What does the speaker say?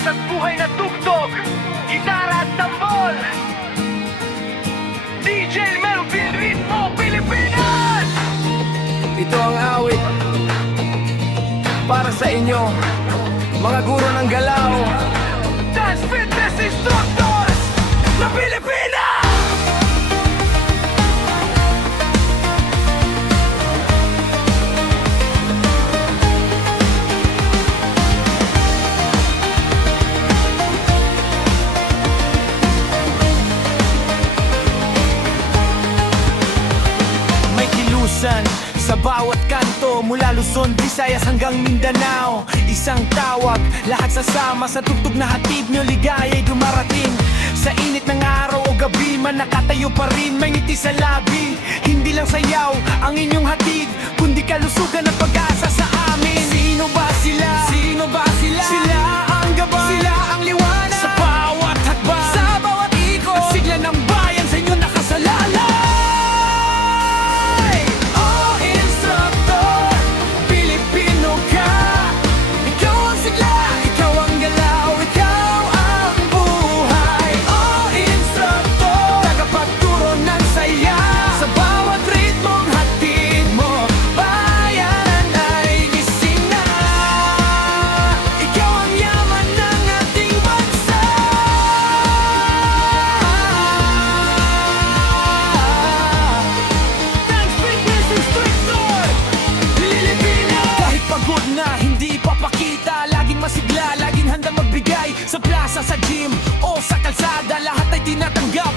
At buhay na tugtog, gitara at tambol. DJ Melvin Ritmo, Pilipinas! Ito ang awit para sa inyo, mga guro ng galaw, Dance Fitness Instructors na Pilipinas! Sa bawat kanto, mula Luzon, Visayas hanggang Mindanao. Isang tawag, lahat sasama sa tugtog na hatid nyo, ligaya'y dumarating. Sa init ng araw o gabi, man nakatayo pa rin, may ngiti sa labi. Hindi lang sayaw ang inyong hatid, kundi kalusugan at pag-asa sa amin. Sino ba sila? Sino ba sila? Sila ang gabay, sila ang liwanag sa bawat hakbang, sa bawat ikot, at sigla ng bayan sa inyo nakasalalay. Masigla, laging handang magbigay sa plaza, sa gym o sa kalsada. Lahat ay tinatanggap